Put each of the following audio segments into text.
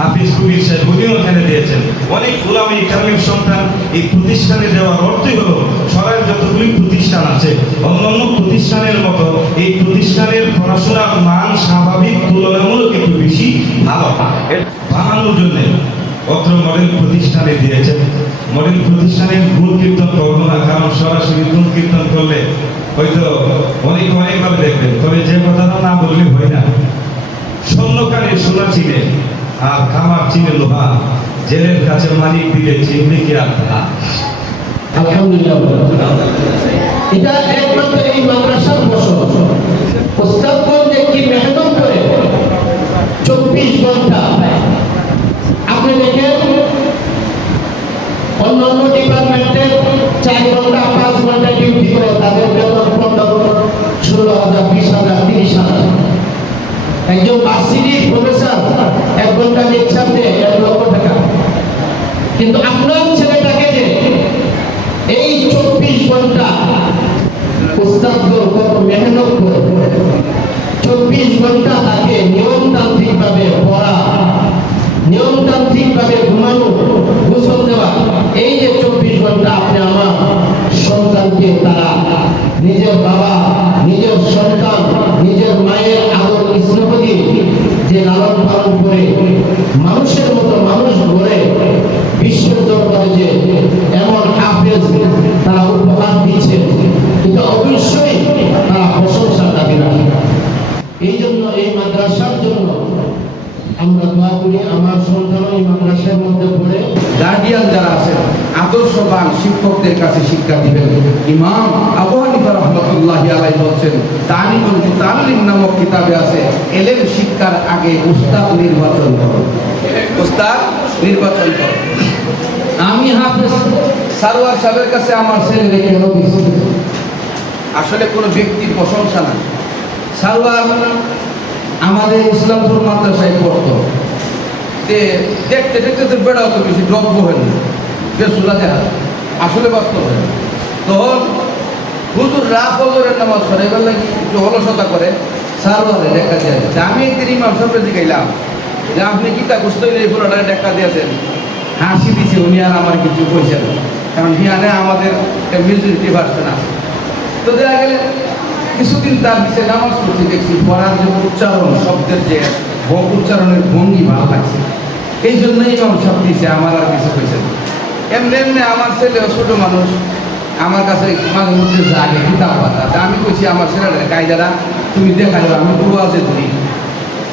হাফিজ কবির সাহেব উনিও এখানে দিয়েছেন। অনেক গোলামী কারণের সন্তান এই প্রতিষ্ঠানে দেওয়ার অর্থই হলো সরাইয়ের যতগুলি প্রতিষ্ঠান আছে, অন্যান্য প্রতিষ্ঠানের মতো এই প্রতিষ্ঠানের পড়াশোনার মান স্বাভাবিক, তুলনামূলক একটু বেশি ভালো। বানানোর জন্য অত্র মডেল প্রতিষ্ঠানে দিয়েছেন। মডেল প্রতিষ্ঠানের গুণ কীর্তন করব না, কারণ সরাসরি গুণ কীর্তন করলে হয়তো অনেক অনেকভাবে দেখবেন, তবে যে কথাটা না বললে হয় না। স্বর্ণকারে সোনা চিনে আর খামার চিনে লোহা জেলের কাছে মালিক দিলে চিনবে কি আর আলহামদুলিল্লাহ এটা নিজের সন্তান নিজের শিক্ষকদের কাছে শিক্ষা দিবেন। ইমাম আবু হানিফা রহমতুল্লাহ আলাই বলছেন, তালিমুল মুতাল্লিম নামক কিতাবে আছে, এলেম শিক্ষার আগে উস্তাদ নির্বাচন করো। উস্তাদ নির্বাচন করো। আমি হাফেজ সারোয়ার সাহেবের কাছে আমার ছেলে দিচ্ছি আসলে কোনো ব্যক্তির প্রশংসা না সারোয়ার আমাদের ইসলামপুর মাদ্রাসায় পড়তো। দেখতে দেখতে তো বেড়াও তো বেশি, দ্রব্য হয় না। বেসুলা দেখা আসলে বাস্তব হয় তখন হুজুর রাত ফজরের নামাজ পড়ে, এবার লাগি একটু অলসতা করে সারোয়ারে দেখা যায় তা আমি একদিন ইমাম সাহেবের জিগাইলাম যে, আপনি কি তা কুস্ত এই পুরোটা দেখা দিয়েছেন হাসি দিছে উনি আর আমার কিছু কইছে না কারণ হিয়ানে আমাদের মিউজিক ভার্সন আছে। তো দেখা গেলে, কিছুদিন তার নিচে নামাজ পড়ছি, দেখছি পড়ার যে উচ্চারণ, শব্দের যে উচ্চারণের ভঙ্গি ভালো লাগছে। এই জন্যই ইমাম সব দিছে, আমার আর কিছু হয়েছে না। এমনি এমনি আমার ছেলে ছোটো মানুষ, আমার কাছে মাঝে মধ্যে জাগে, কিতাব পাতা। তা আমি কইছি, আমার ছেলেটা কায়দারা, তুমি দেখাল আমি দুয়াজে ধরি।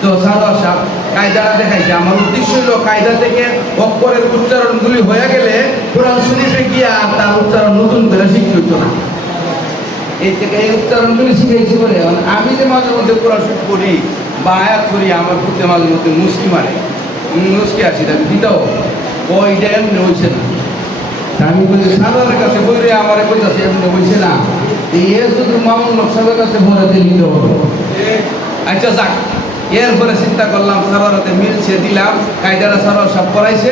তো সারোয়ার সাহেব কায়দাটা দেখাইছে। আমার উদ্দেশ্য হলো কায়দা থেকে অক্ষরের উচ্চারণগুলি হয়ে গেলে কোরআন শরীফে গিয়া তার উচ্চারণ নতুন করে শিখতে হতো না। এই থেকে এই উচ্চারণগুলি শিখেছি বলে আমি যে মাঝে মধ্যে কোরআন শরীফ পড়ি বা আয়াত করি, আমার পড়তে মাঝে মধ্যে মুসকি মারে মুসকি আসি, তাকে দিতাও। ও এটা এমনি হয়েছে না। তা আমি বলি সাদারের কাছে বইরে আমার কইতাছে এমনি হয়েছে না। এ শুধু মামুন লোক কাছে ভরে দিয়ে নিতে হবে। আচ্ছা যাক। এরপরে চিন্তা করলাম সারোয়ারাতে মিলছে, দিলাম, কায়দারা সারোয়ার সব করাইছে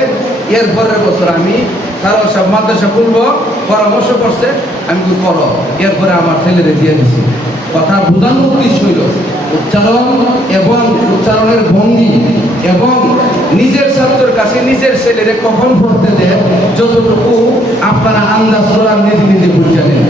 এরপরের বছর আমি সারোয়ার সব মাদ্রাসা খুলব, পরামর্শ করছে, আমি কি করো এরপরে আমার ছেলেদের দিয়ে দিছি। কথা বোঝানোর উদ্দেশ্য হইল, উচ্চারণ এবং উচ্চারণের ভঙ্গি এবং নিজের ছাত্রের কাছে নিজের ছেলেরে কখন পড়তে দেয়, যতটুকু আপনারা আন্দাজ করার নিজে নিজে বুঝে নেন।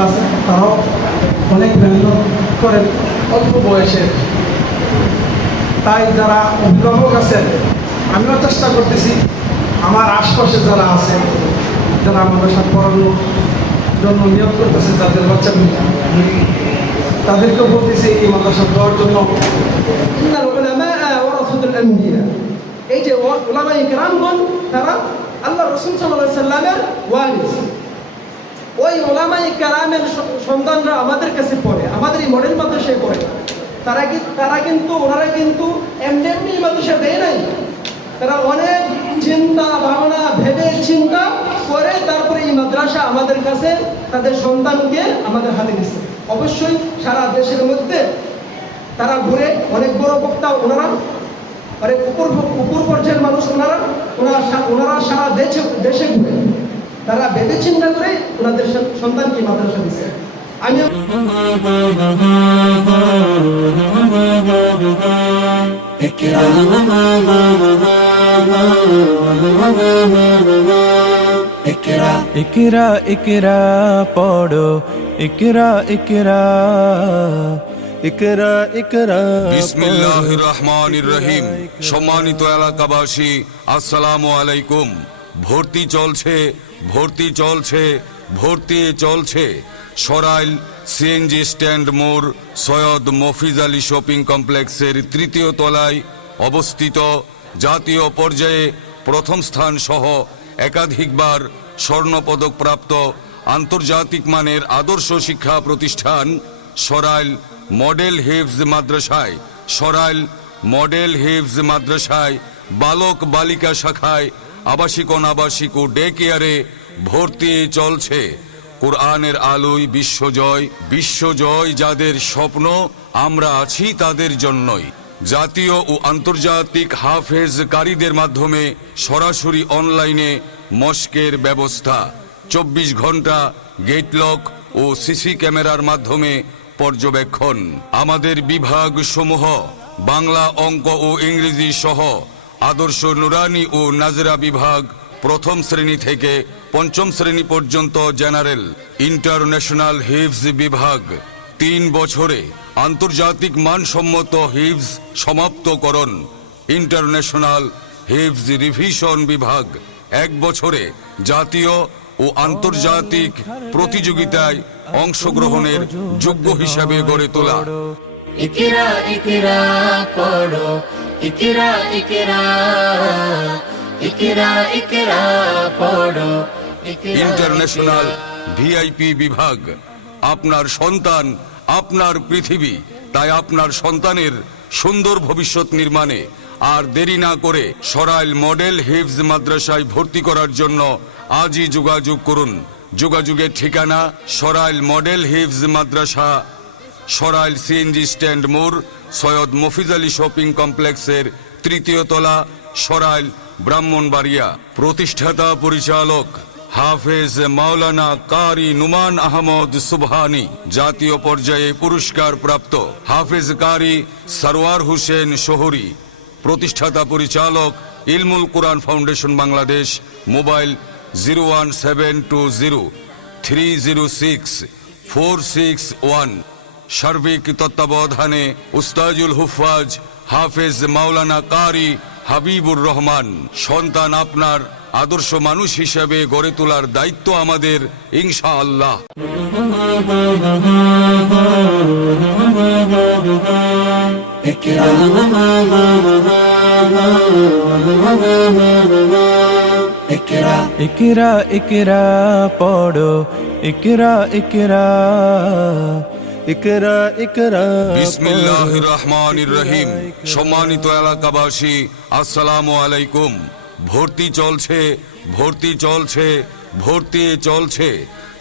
যারা আছে, তারাও অনেক মেহনত করেন অল্প বয়সে। তাই যারা অভিভাবক আছেন, আমিও চেষ্টা করতেছি, আমার আশপাশে যারা আছে, যারা আমাদের সাথে পড়ানোর জন্য নিয়োগ করতেছে, যাদের বাচ্চা মেয়ে তাদেরকে বলতেছি, এই মাদ্রাসা দেওয়ার জন্য। এই যে ওলামাই ইকরামগণ তারা আল্লাহ রসুল সাল্লাহ সাল্লামের ওয়ারিস। ওই ওলামাই ইকরামের স- সন্তানরা আমাদের কাছে পড়ে, আমাদের এই মডেল মাদ্রাসায় পড়ে। তারা কি, তারা কিন্তু, ওনারা কিন্তু এমনি মাদ্রাসা দেয় নাই। তারা অনেক চিন্তা, ভাবনা, ভেবে চিন্তা করে তারপরে এই মাদ্রাসা আমাদের কাছে তাদের সন্তানকে আমাদের হাতে দিচ্ছে অবশ্যই সারা দেশের মধ্যে তারা ঘুরে অনেক বড় বক্তা ওনারা, অনেক উপর উপর পর্যায়ের মানুষ ওনারা ওনারা ওনারা সারা দেশে দেশে ঘুরে। তারা ভেবে চিন্তা করে ওনাদের সন- সন্তানকে মাদ্রাসা দিচ্ছে আমি ইকরা ইকরা পড়ো। ইকরা ইকরা ইকরা ইকরা বিসমিল্লাহ রহমান রহিম। সম্মানিত এলাকাবাসী আসসালামু আলাইকুম। ভর্তি চলছে ভর্তি চলছে ভর্তি চলছে। সরাইল সিএনজি স্ট্যান্ড মোড়, সৈয়দ মফিজ আলী শপিং কমপ্লেক্সের তৃতীয় তলায় অবস্থিত। জাতীয় পর্যায়ে প্রথম স্থান সহ একাধিকবার স্বর্ণপদক প্রাপ্ত আন্তর্জাতিক মানের আদর্শ শিক্ষা প্রতিষ্ঠান সরাইল মডেল হিফজ মাদ্রাসায়। সরাইল মডেল হিফজ মাদ্রাসায় বালক বালিকা শাখায় আবাসিক অনাবাসিক ও ডে কেয়ারে ভর্তি চলছে। কোরআনের আলোয় বিশ্বজয় বিশ্বজয় যাদের স্বপ্ন, আমরা আছি তাদের জন্যই। জাতীয় ও আন্তর্জাতিক হাফেজ কারীদের মাধ্যমে সরাসরি অনলাইনে মস্কের ব্যবস্থা। চব্বিশ ঘণ্টা গেটলক ও সিসি ক্যামেরার মাধ্যমে পর্যবেক্ষণ। আমাদের বিভাগ সমূহ বাংলা অঙ্ক ও ইংরেজি সহ আদর্শ নুরানি ও নাজরা বিভাগ প্রথম শ্রেণি থেকে পঞ্চম শ্রেণি পর্যন্ত জেনারেল ইন্টারন্যাশনাল হিভস বিভাগ। তিন বছরে আন্তর্জাতিক মানসম্মত হিভস সমাপ্তকরণ, ইন্টারন্যাশনাল হিভস রিভিশন বিভাগ। এক বছরে জাতীয় ও আন্তর্জাতিক প্রতিযোগিতায় অংশগ্রহণের যোগ্য হিসাবে গড়ে তোলা। ইকরা ইকরা ইকরা ইকরা পড়ো ইন্টারন্যাশনাল ভিআইপি বিভাগ আপনার সন্তান আপনার পৃথিবী তাই আপনার সন্তানের সুন্দর ভবিষ্যৎ নির্মাণে আর দেরি না করে সরাইল মডেল হিফজ মাদ্রাসায় ভর্তি করার জন্য আজই যোগাযোগ করুন। যোগাযোগের ঠিকানা সরাইল মডেল হিফজ মাদ্রাসা সরাইল সিএনজি স্ট্যান্ড মোড় সৈয়দ মফিজ আলী শপিং কমপ্লেক্সের তৃতীয় তলা সরাইল ব্রাহ্মণবাড়িয়া। প্রতিষ্ঠাতা পরিচালক হাফেজ মাওলানা কারি নুমান আহমদ সুবহানি, জাতীয় পর্যায়ে পুরস্কার প্রাপ্ত হাফেজ কারি সরওয়ার হোসেন শহরি। প্রতিষ্ঠাতা পরিচালক Ilmul Quran foundation Bangladesh, mobile zero one seven two zero three zero six four six one. সার্বিক তত্ত্বাবধানে উস্তাজুল হুফাজ হাফেজ মাওলানা কারি হাবিবুর রহমান। সন্তান আপনার আদর্শ মানুষ হিসেবে গড়ে তোলার দায়িত্ব আমাদের ইনশা আল্লাহ ইকরা ইকরা, পড়ো। ইকরা ইকরা ইকরা ইকরা বিসমিল্লাহ রহমান রহিম সম্মানিত এলাকাবাসী আসসালামু আলাইকুম। ভর্তি চলছে ভর্তি চলছে ভর্তি চলছে।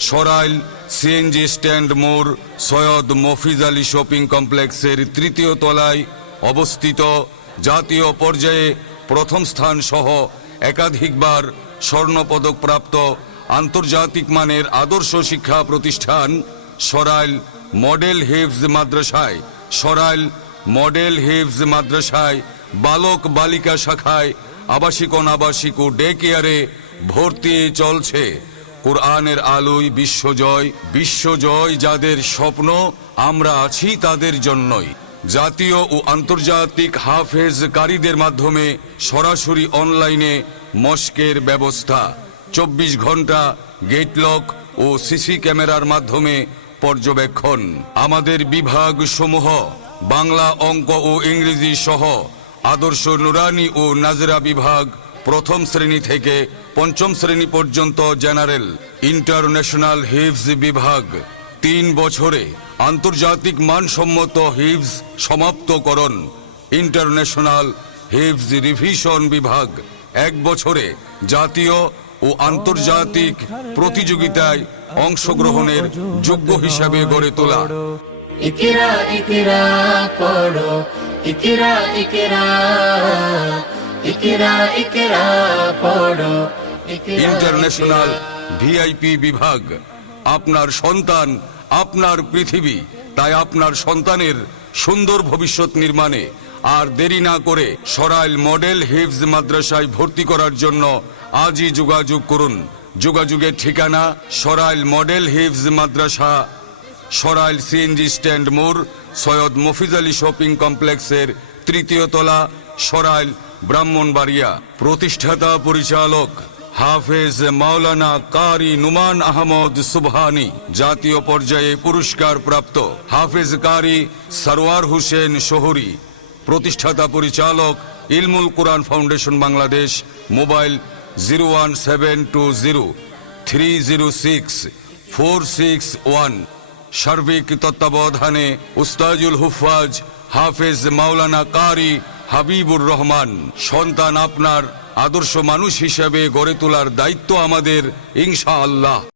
সরাইল সিএনজি স্ট্যান্ড মোড় সৈয়দ মফিজ আলী শপিং কমপ্লেক্সের তৃতীয় তলায় অবস্থিত জাতীয় পর্যায়ে প্রথম স্থান সহ একাধিকবার স্বর্ণপদক প্রাপ্ত আন্তর্জাতিক মানের আদর্শ শিক্ষা প্রতিষ্ঠান সরাইল মডেল হিফজ মাদ্রাসায়, সরাইল মডেল হিফজ মাদ্রাসায়, বালক বালিকা শাখায়, আবাসিক অনাবাসিক ও ডে কেয়ারে ভর্তি চলছে। কোরআনের আলোয় বিশ্বজয় বিশ্বজয় যাদের স্বপ্ন, আমরা আছি তাদের জন্যই। জাতীয় ও আন্তর্জাতিক হাফেজ কারীদের মাধ্যমে সরাসরি অনলাইনে মস্কের ব্যবস্থা। চব্বিশ ঘণ্টা গেটলক ও সিসি ক্যামেরার মাধ্যমে পর্যবেক্ষণ। আমাদের বিভাগ সমূহ বাংলা অঙ্ক ও ইংরেজি সহ আদর্শ নুরানি ও নাজরা বিভাগ প্রথম শ্রেণি থেকে পঞ্চম শ্রেণি পর্যন্ত জেনারেল, ইন্টারন্যাশনাল হিভস বিভাগ। তিন বছরে আন্তর্জাতিক মানসম্মত হিভস সমাপ্তকরণ, ইন্টারন্যাশনাল হিভস রিভিশন বিভাগ। এক বছরে জাতীয় ও আন্তর্জাতিক প্রতিযোগিতায় অংশগ্রহণের যোগ্য হিসাবে গড়ে তোলা। ইকরা ইকরা পড়ো। ইকরা ইকরা ইকরা ইকরা পড়ো। ইন্টারন্যাশনাল ভিআইপি বিভাগ আপনার সন্তান আপনার পৃথিবী তাই আপনার সন্তানের সুন্দর ভবিষ্যৎ নির্মাণে আর দেরি না করে সরাইল মডেল হিফজ মাদ্রাসায় ভর্তি করার জন্য আজই যোগাযোগ করুন। যোগাযোগের ঠিকানা সরাইল মডেল হিফজ মাদ্রাসা, সরাইল সিএনজি স্ট্যান্ড মোড়, সৈয়দ মফিজ আলী শপিং কমপ্লেক্সের তৃতীয় তলা, সরাইল, ব্রাহ্মণবাড়িয়া। প্রতিষ্ঠাতা পরিচালক হাফেজ মাওলানা কারি নুমান আহমদ সুবহানি। জাতীয় পর্যায়ে পুরস্কার প্রাপ্ত হাফেজ কারি সরওয়ার হোসেন শহরি। প্রতিষ্ঠাতা পরিচালক Ilmul Quran foundation Bangladesh, mobile zero one seven two zero three zero six four six one সার্বিক তত্ত্বাবধানে উস্তাজুল হুফাজ হাফেজ মাওলানা কারি হাবিবুর রহমান। সন্তান আপনার আদর্শ মানুষ হিসেবে গড়ে তোলার দায়িত্ব আমাদের ইনশা আল্লাহ